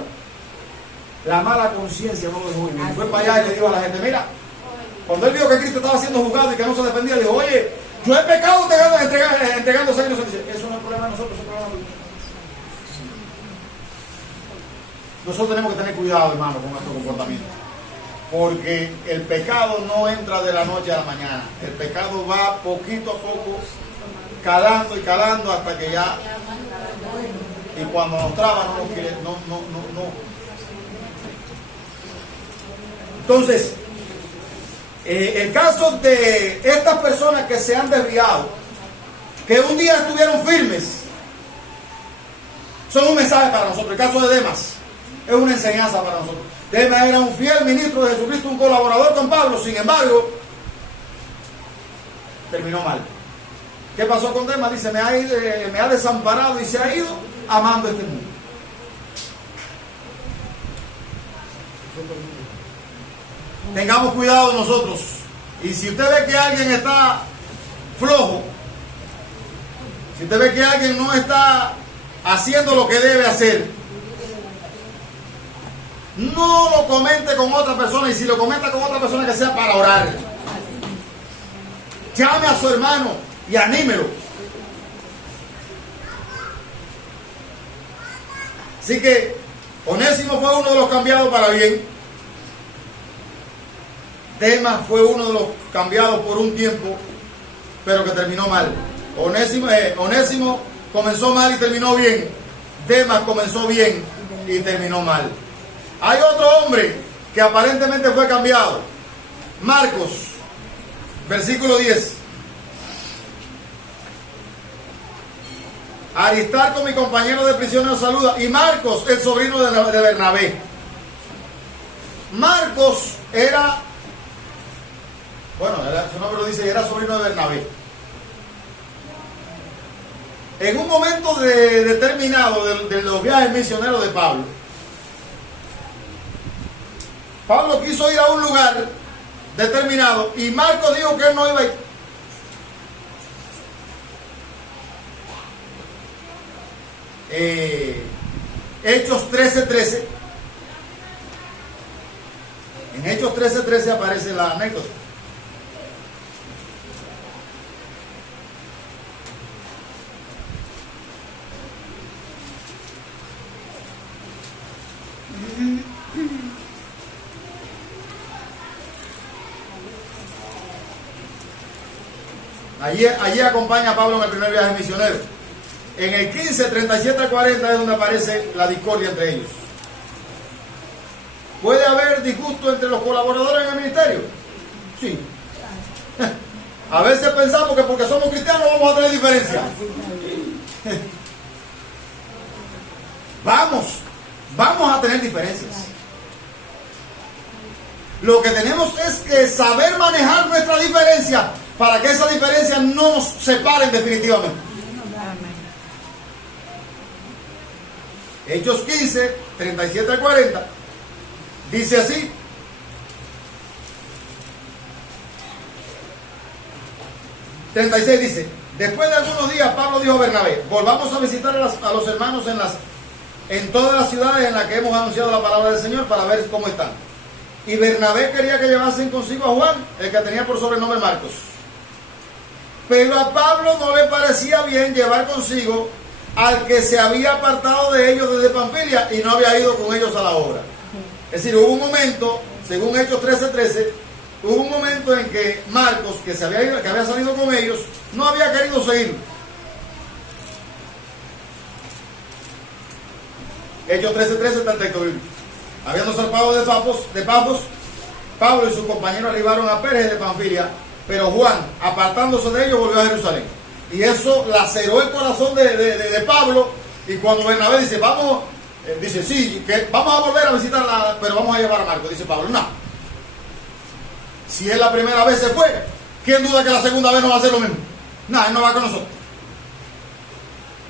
La mala conciencia no lo dejó ir. Fue para allá y le dijo a la gente, mira, cuando él vio que Cristo estaba siendo juzgado y que no se defendía, dijo, oye, yo he pecado entregando sangre. Eso no es problema de nosotros, eso es problema de Dios. Nosotros tenemos que tener cuidado, hermano, con nuestro comportamiento. Porque el pecado no entra de la noche a la mañana. El pecado va poquito a poco, calando y calando hasta que ya... Y cuando nos traba no nos quiere, no. Entonces, el caso de estas personas que se han desviado, que un día estuvieron firmes, son un mensaje para nosotros. El caso de Demas es una enseñanza para nosotros. Demas era un fiel ministro de Jesucristo, un colaborador con Pablo, sin embargo, terminó mal. ¿Qué pasó con Demas? Dice, me ha desamparado y se ha ido amando este mundo. Tengamos cuidado nosotros. Y si usted ve que alguien está flojo, si usted ve que alguien no está haciendo lo que debe hacer, no lo comente con otra persona, y si lo comenta con otra persona, que sea para orar. Llame a su hermano y anímelo. Así que Onésimo fue uno de los cambiados para bien. Demas fue uno de los cambiados por un tiempo, pero que terminó mal. Onésimo comenzó mal y terminó bien. Demas comenzó bien y terminó mal. Hay otro hombre que aparentemente fue cambiado. Marcos, versículo 10. Aristarco, mi compañero de prisión, nos saluda. Y Marcos, el sobrino de Bernabé. Marcos era, su nombre lo dice, era sobrino de Bernabé. En un momento determinado de los viajes misioneros de Pablo, Pablo quiso ir a un lugar determinado y Marcos dijo que él no iba a ir. Hechos 13:13. En Hechos 13:13 aparece la anécdota. Allí acompaña a Pablo en el primer viaje misionero. En el 15, 37 al 40 es donde aparece la discordia entre ellos. ¿Puede haber disgusto entre los colaboradores en el ministerio? Sí. A veces pensamos que porque somos cristianos vamos a tener diferencias. Vamos a tener diferencias. Lo que tenemos es que saber manejar nuestra diferencia para que esas diferencias no nos separen definitivamente. Hechos 15, 37 al 40, dice así: ...36 dice: después de algunos días Pablo dijo a Bernabé: volvamos a visitar a los hermanos en todas las ciudades en las que hemos anunciado la palabra del Señor para ver cómo están. Y Bernabé quería que llevasen consigo a Juan, el que tenía por sobrenombre Marcos. Pero a Pablo no le parecía bien llevar consigo al que se había apartado de ellos desde Panfilia y no había ido con ellos a la obra. Es decir, hubo un momento, según Hechos 13:13, hubo un momento en que Marcos, que había salido con ellos, no había querido seguir. Hechos 13:13 está el texto bíblico. Habiendo zarpado de Pafos, Pablo y sus compañeros arribaron a Perge de Panfilia, pero Juan, apartándose de ellos, volvió a Jerusalén. Y eso laceró el corazón de Pablo. Y cuando Bernabé dice: vamos, dice: sí, que vamos a volver a visitarla, pero vamos a llevar a Marcos. Dice Pablo: no. Si es la primera vez se fue, ¿quién duda que la segunda vez no va a hacer lo mismo? No, él no va con nosotros.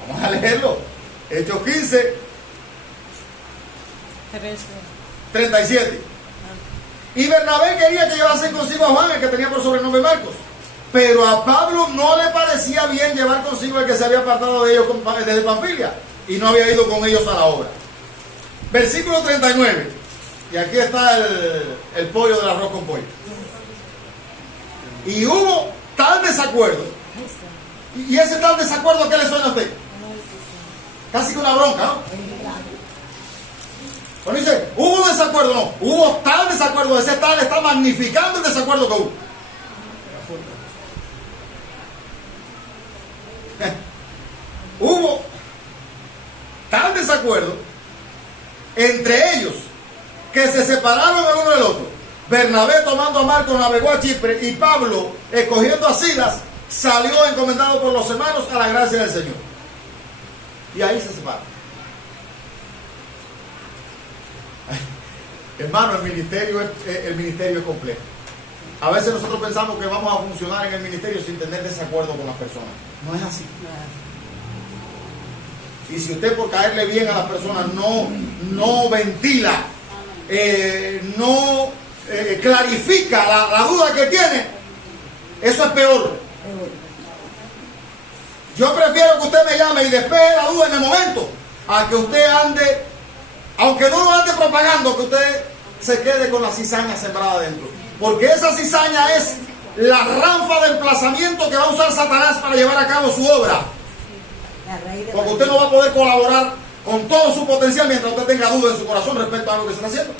Vamos a leerlo. Hechos 15, 37. Y Bernabé quería que llevasen consigo a Juan, el que tenía por sobrenombre Marcos. Pero a Pablo no le parecía bien llevar consigo el que se había apartado de ellos desde Panfilia y no había ido con ellos a la obra. Versículo 39. Y aquí está el pollo del arroz con pollo. Y hubo tal desacuerdo. ¿Y ese tal desacuerdo qué le suena a usted? Casi que una bronca, ¿no? Bueno, dice: hubo desacuerdo, no. Hubo tal desacuerdo. Ese tal está magnificando el desacuerdo que hubo. Hubo tal desacuerdo entre ellos que se separaron el uno del otro. Bernabé, tomando a Marcos, navegó a Chipre, y Pablo, escogiendo a Silas, salió encomendado por los hermanos a la gracia del Señor. Y ahí se separan. Hermano, el ministerio es complejo. A veces nosotros pensamos que vamos a funcionar en el ministerio sin tener desacuerdo con las personas. No es así. Y si usted, por caerle bien a las personas, no ventila, no clarifica la duda que tiene, eso es peor. Yo prefiero que usted me llame y despeje la duda en el momento, a que usted ande, aunque no lo ande propagando, que usted se quede con la cizaña sembrada dentro. Porque esa cizaña es la ranfa de emplazamiento que va a usar Satanás para llevar a cabo su obra. Porque usted no va a poder colaborar con todo su potencial mientras usted tenga duda en su corazón respecto a algo que se está haciendo.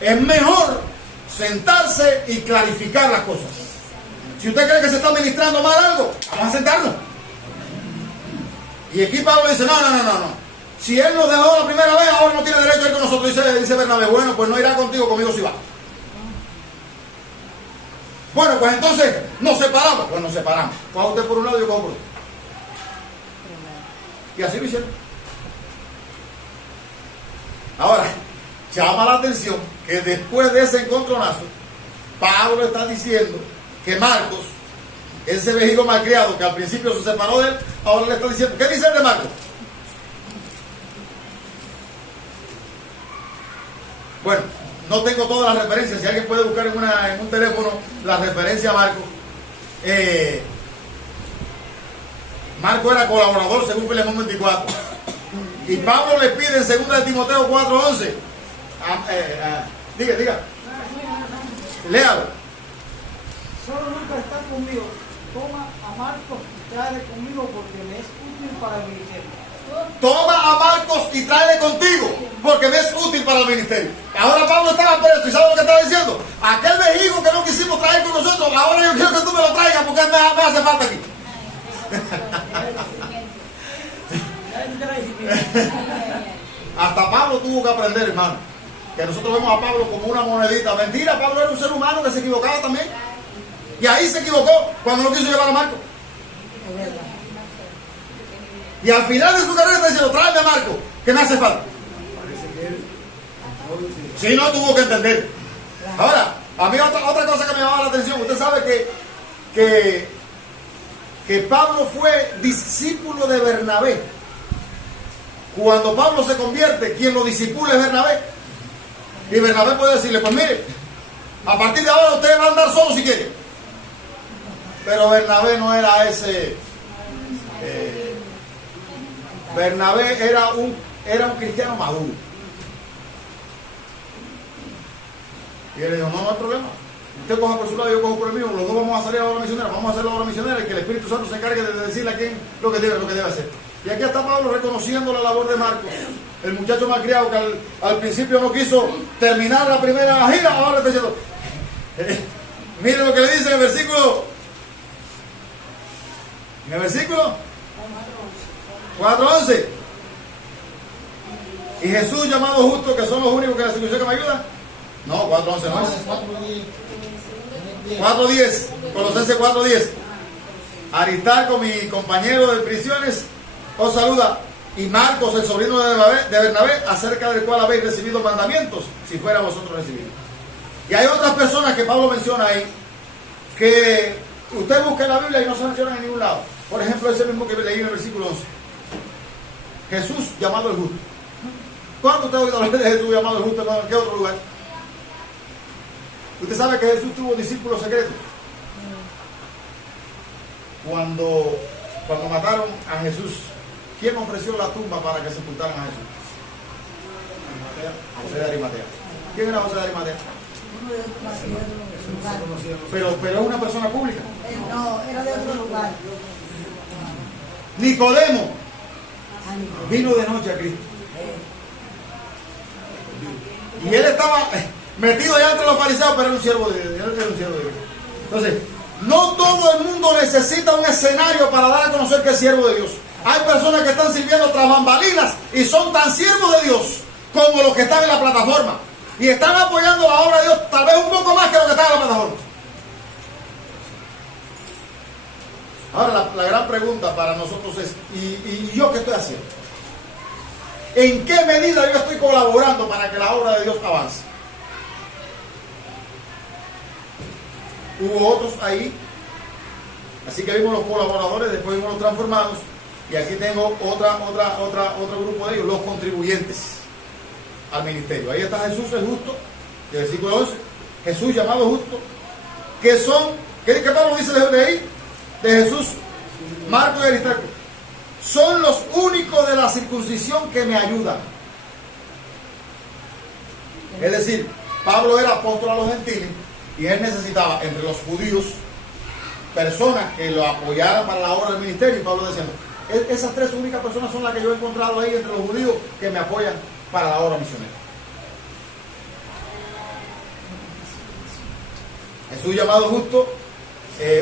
Es mejor sentarse y clarificar las cosas. Si usted cree que se está administrando mal algo, vamos a sentarnos. Y aquí Pablo dice: no. Si él nos dejó la primera vez, ahora no tiene derecho a ir con nosotros. Dice Bernabé: bueno, pues no irá contigo, conmigo sí va. Bueno, pues entonces nos separamos. Pues nos separamos. Coja usted por un lado y yo cojo por otro. Y así lo hicieron. Ahora, llama la atención que después de ese encontronazo, Pablo está diciendo que Marcos, ese viejo malcriado que al principio se separó de él, ahora le está diciendo: ¿qué dice el de Marcos? Bueno, no tengo todas las referencias. Si alguien puede buscar en un teléfono la referencia a Marcos. Marcos era colaborador según Filemón 24. Y Pablo le pide en 2 de Timoteo 4:11. Diga. Léalo. Solo nunca está conmigo. Toma a Marcos y tráele conmigo porque me es útil para el ministerio. Toma a Marcos y tráele contigo porque me es útil para el ministerio. Ahora Pablo estaba preso y ¿sabe lo que estaba diciendo? hace falta aquí? Hasta Pablo tuvo que aprender, hermano, que nosotros vemos a Pablo como una monedita. Mentira, Pablo era un ser humano que se equivocaba también. Y ahí se equivocó cuando no quiso llevar a Marco. Y al final de su carrera está diciendo, tráeme a Marco, que me hace falta. Si no, tuvo que entender. Ahora, a mí otra cosa que me llamaba la atención, usted sabe que Pablo fue discípulo de Bernabé. Cuando Pablo se convierte, quien lo discipula es Bernabé. Y Bernabé puede decirle, pues mire, a partir de ahora usted va a andar solo si quiere. Pero Bernabé no era ese. Bernabé era un cristiano maduro. Y él dijo, no hay problema. Usted coja por su lado y yo cojo por el mío. Los dos vamos a salir a la obra misionera. Vamos a hacer la obra misionera y que el Espíritu Santo se encargue de decirle a quién lo que debe hacer. Y aquí está Pablo reconociendo la labor de Marcos. El muchacho malcriado que al principio no quiso terminar la primera gira, ahora está diciendo. Miren lo que le dice en el versículo. En el versículo 4:11. Y Jesús llamado justo, que son los únicos que la circuncisión que me ayudan. No, 4:11 no es. 4:10. Colosenses 4:10. Aristarco, mi compañero de prisiones, os saluda. Y Marcos, el sobrino de Bernabé, acerca del cual habéis recibido mandamientos, si fuera vosotros recibidos. Y hay otras personas que Pablo menciona ahí, que usted busca en la Biblia y no se mencionan en ningún lado. Por ejemplo, ese mismo que leí en el versículo 11. Jesús llamado el justo. ¿Cuándo usted ha oído hablar de Jesús llamado el justo? ¿En qué otro lugar? Usted sabe que Jesús tuvo discípulos secretos. Cuando mataron a Jesús, ¿quién ofreció la tumba para que sepultaran a Jesús? José de Arimatea. ¿Quién era José de Arimatea? Pero es una persona pública. No, era de otro lugar. Nicodemo vino de noche a Cristo. Y él estaba metido allá entre los fariseos, pero era un siervo de Dios. Entonces, no todo el mundo necesita un escenario para dar a conocer que es siervo de Dios. Hay personas que están sirviendo tras bambalinas y son tan siervos de Dios como los que están en la plataforma. Y están apoyando la obra de Dios tal vez un poco más que los que están en la plataforma. Ahora la gran pregunta para nosotros es, ¿y yo qué estoy haciendo? ¿En qué medida yo estoy colaborando para que la obra de Dios avance? Hubo otros ahí, así que vimos los colaboradores, después vimos los transformados, y aquí tengo otro grupo de ellos, los contribuyentes al ministerio. Ahí está Jesús el justo, del versículo 11, Jesús llamado justo, que son, ¿qué Pablo dice de ahí? De Jesús, Marcos y Aristarco. Son los únicos de la circuncisión que me ayudan. Es decir, Pablo era apóstol a los gentiles y él necesitaba entre los judíos personas que lo apoyaran para la obra del ministerio. Y Pablo decía, esas tres únicas personas son las que yo he encontrado ahí entre los judíos que me apoyan para la obra misionera. Jesús llamado justo,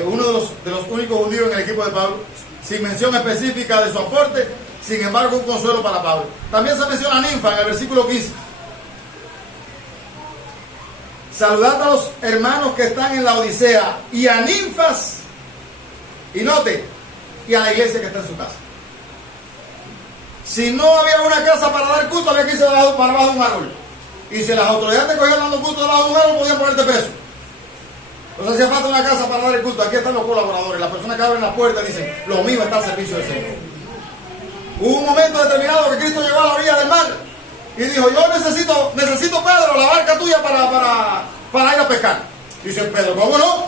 uno de los únicos judíos en el equipo de Pablo, sin mención específica de su aporte, sin embargo un consuelo para Pablo. También se menciona a Ninfa en el versículo 15. Saludad a los hermanos que están en la Odisea y a Ninfas, y note, y a la iglesia que está en su casa. Si no había una casa para dar culto, había que irse para abajo de un árbol. Y si las autoridades te cogían dando culto debajo de un árbol, podían ponerte preso. Entonces hacía falta una casa para dar el culto. Aquí están los colaboradores, las personas que abren la puerta y dicen, lo mío está al servicio del Señor. Hubo un momento determinado que Cristo llegó a la orilla del mar y dijo, yo necesito Pedro, la barca tuya para ir a pescar. Dice Pedro, ¿cómo no?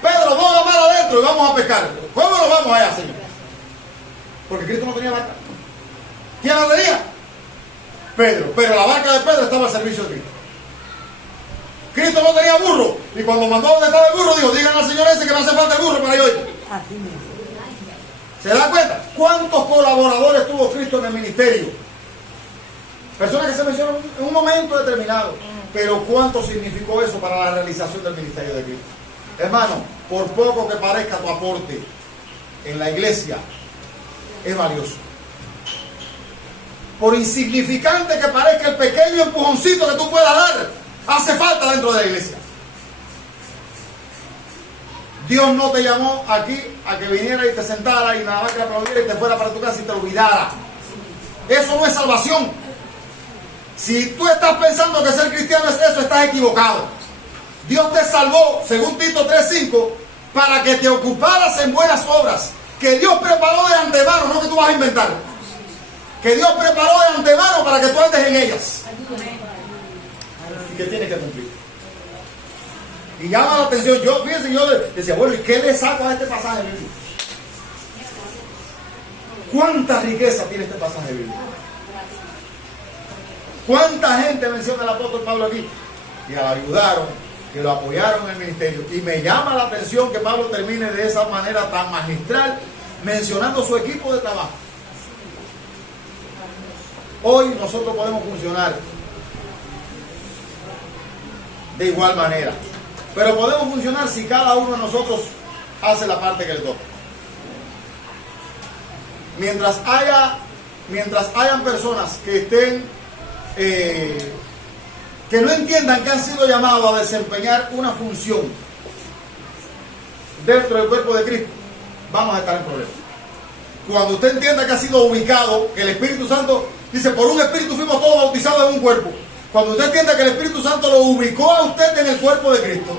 Pedro, ponga mar adentro y vamos a pescar. ¿Cómo nos vamos allá, Señor? Porque Cristo no tenía barca. ¿Quién la tenía? Pedro. Pero la barca de Pedro estaba al servicio de Cristo. Cristo no tenía burro. Y cuando mandó donde estaba el burro, dijo, digan al Señor ese que me hace falta el burro para yo ir. ¿Se dan cuenta? ¿Cuántos colaboradores tuvo Cristo en el ministerio? Personas que se mencionan en un momento determinado. Pero ¿cuánto significó eso para la realización del ministerio de Cristo? Hermano, por poco que parezca tu aporte en la iglesia, es valioso. Por insignificante que parezca el pequeño empujoncito que tú puedas dar, hace falta dentro de la iglesia. Dios no te llamó aquí a que viniera y te sentara y nada más que aplaudiera y te fuera para tu casa y te olvidara. Eso no es salvación. Si tú estás pensando que ser cristiano es eso, estás equivocado. Dios te salvó, según Tito 3:5, para que te ocuparas en buenas obras, que Dios preparó de antemano, no que tú vas a inventar. Que Dios preparó de antemano para que tú andes en ellas. Y que tienes que cumplir. Y llama la atención, fíjense, yo decía, bueno, ¿y qué le saco a este pasaje bíblico? ¿Cuánta riqueza tiene este pasaje bíblico? ¿Cuánta gente menciona el apóstol Pablo aquí? Que lo ayudaron, que lo apoyaron en el ministerio. Y me llama la atención que Pablo termine de esa manera tan magistral, mencionando su equipo de trabajo. Hoy nosotros podemos funcionar de igual manera. Pero podemos funcionar si cada uno de nosotros hace la parte que le toca. Mientras hayan personas que estén, que no entiendan que han sido llamados a desempeñar una función dentro del cuerpo de Cristo, vamos a estar en problemas. Cuando usted entienda que ha sido ubicado, que el Espíritu Santo, dice, por un Espíritu fuimos todos bautizados en un cuerpo. Cuando usted entienda que el Espíritu Santo lo ubicó a usted en el cuerpo de Cristo,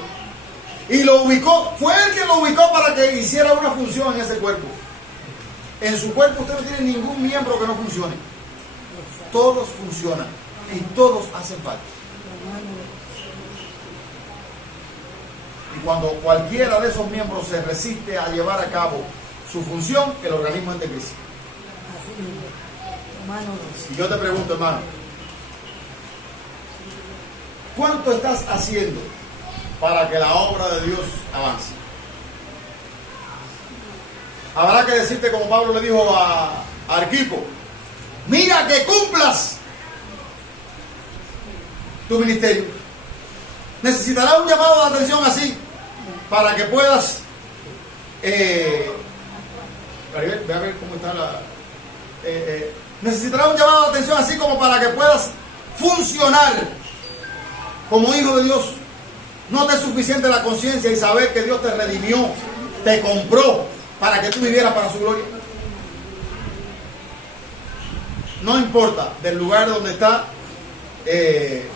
y lo ubicó, fue Él quien lo ubicó para que hiciera una función en ese cuerpo. En su cuerpo usted no tiene ningún miembro que no funcione. Todos funcionan y todos hacen falta. Y cuando cualquiera de esos miembros se resiste a llevar a cabo su función, el organismo entra en crisis. Y yo te pregunto, hermano, ¿cuánto estás haciendo para que la obra de Dios avance? Habrá que decirte como Pablo le dijo a Arquipo, mira que cumplas tu ministerio. Necesitarás un llamado de atención así para que puedas ve a ver cómo está necesitarás un llamado de atención así como para que puedas funcionar como hijo de Dios. No te es suficiente la conciencia y saber que Dios te redimió, te compró para que tú vivieras para su gloria. No importa del lugar donde está,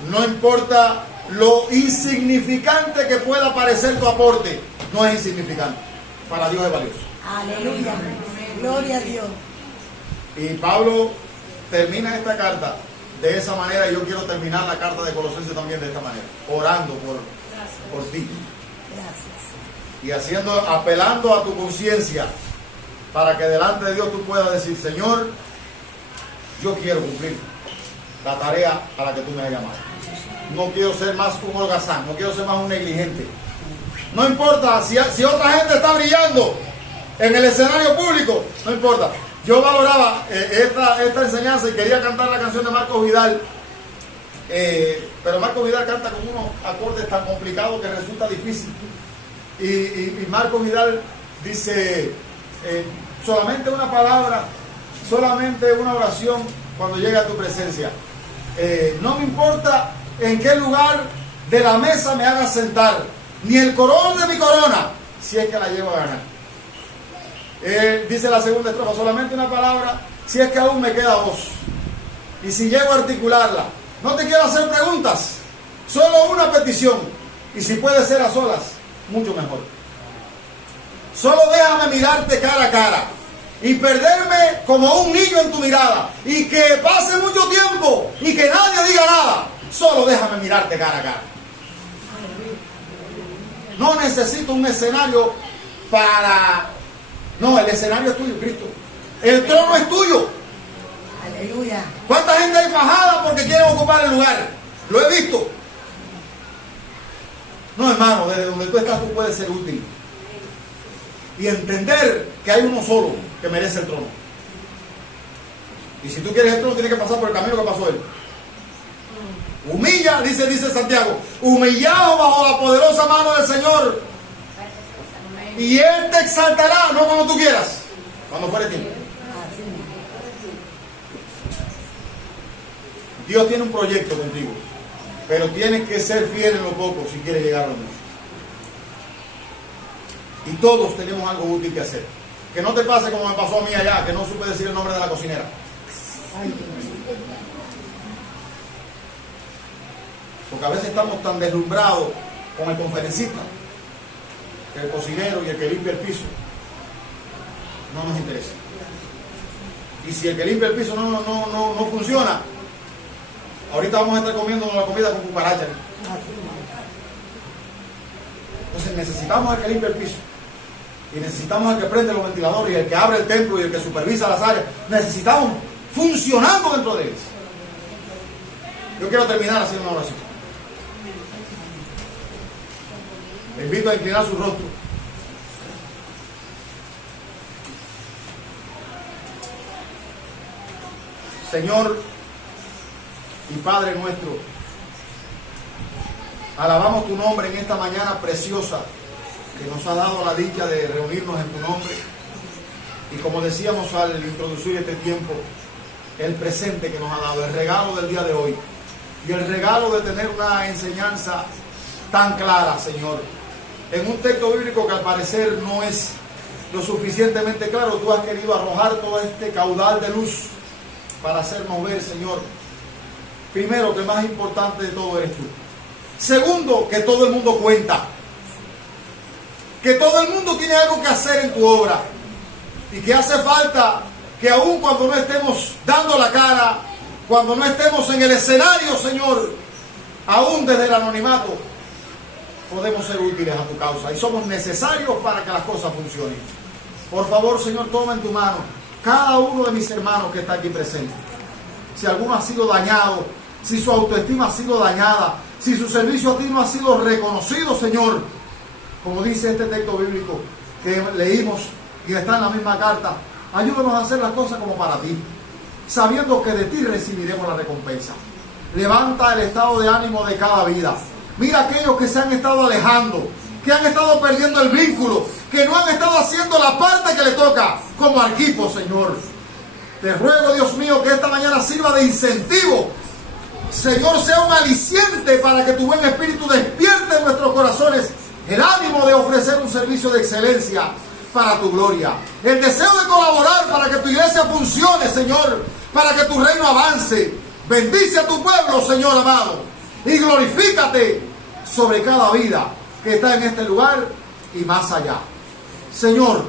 no importa lo insignificante que pueda parecer tu aporte, no es insignificante. Para Dios es valioso. Aleluya. Gloria a Dios. Y Pablo termina esta carta de esa manera, y yo quiero terminar la carta de Colosenses también de esta manera, orando por ti. Gracias. Y apelando a tu conciencia para que delante de Dios tú puedas decir, Señor, yo quiero cumplir la tarea a la que tú me has llamado. No quiero ser más un holgazán, no quiero ser más un negligente. No importa si otra gente está brillando en el escenario público, no importa. Yo valoraba esta enseñanza y quería cantar la canción de Marcos Vidal, pero Marcos Vidal canta con unos acordes tan complicados que resulta difícil. Y Marcos Vidal dice, solamente una palabra, solamente una oración cuando llegue a tu presencia. No me importa en qué lugar de la mesa me hagas sentar, ni el color de mi corona, si es que la llevo a ganar. Dice la segunda estrofa, solamente una palabra, si es que aún me queda voz. Y si llego a articularla, no te quiero hacer preguntas, solo una petición. Y si puede ser a solas, mucho mejor. Solo déjame mirarte cara a cara y perderme como un niño en tu mirada, y que pase mucho tiempo y que nadie diga nada. Solo déjame mirarte cara a cara. No necesito un escenario para... No, el escenario es tuyo, Cristo. El trono es tuyo. Aleluya. ¿Cuánta gente hay fajada porque quieren ocupar el lugar? Lo he visto. No, hermano, desde donde tú estás tú puedes ser útil. Y entender que hay uno solo que merece el trono. Y si tú quieres el trono, tienes que pasar por el camino que pasó él. Humilla, dice Santiago, humillaos bajo la poderosa mano del Señor, Y Él te exaltará, no cuando tú quieras, cuando fuere tiempo. Dios tiene un proyecto contigo, pero tienes que ser fiel en lo poco si quieres llegar a lo mucho. Y todos tenemos algo útil que hacer. Que no te pase como me pasó a mí allá, que no supe decir el nombre de la cocinera. Porque a veces estamos tan deslumbrados con el conferencista, que el cocinero y el que limpia el piso no nos interesa. Y si el que limpia el piso no funciona, ahorita vamos a estar comiendo la comida con cucaracha. Entonces necesitamos al que limpia el piso. Y necesitamos al que prende los ventiladores y el que abre el templo y el que supervisa las áreas. Necesitamos funcionando dentro de ellos. Yo quiero terminar haciendo una oración. Le invito a inclinar su rostro. Señor y Padre nuestro, alabamos tu nombre en esta mañana preciosa que nos ha dado la dicha de reunirnos en tu nombre. Y como decíamos al introducir este tiempo, el presente que nos ha dado, el regalo del día de hoy y el regalo de tener una enseñanza tan clara, Señor, en un texto bíblico que al parecer no es lo suficientemente claro. Tú has querido arrojar todo este caudal de luz para hacernos ver, Señor, primero, que el más importante de todo eres tú. Segundo, que todo el mundo cuenta, que todo el mundo tiene algo que hacer en tu obra y que hace falta que aun cuando no estemos dando la cara, cuando no estemos en el escenario, Señor, aún desde el anonimato, podemos ser útiles a tu causa y somos necesarios para que las cosas funcionen. Por favor, Señor, toma en tu mano cada uno de mis hermanos que está aquí presente. Si alguno ha sido dañado, si su autoestima ha sido dañada, si su servicio a ti no ha sido reconocido, Señor, como dice este texto bíblico que leímos y está en la misma carta, ayúdanos a hacer las cosas como para ti, sabiendo que de ti recibiremos la recompensa. Levanta el estado de ánimo de cada vida. Mira a aquellos que se han estado alejando, que han estado perdiendo el vínculo, que no han estado haciendo la parte que le toca como equipo, Señor. Te ruego, Dios mío, que esta mañana sirva de incentivo. Señor, sea un aliciente para que tu buen espíritu despierte en nuestros corazones el ánimo de ofrecer un servicio de excelencia para tu gloria. El deseo de colaborar para que tu iglesia funcione, Señor, para que tu reino avance. Bendice a tu pueblo, Señor amado, y glorifícate sobre cada vida que está en este lugar y más allá. Señor,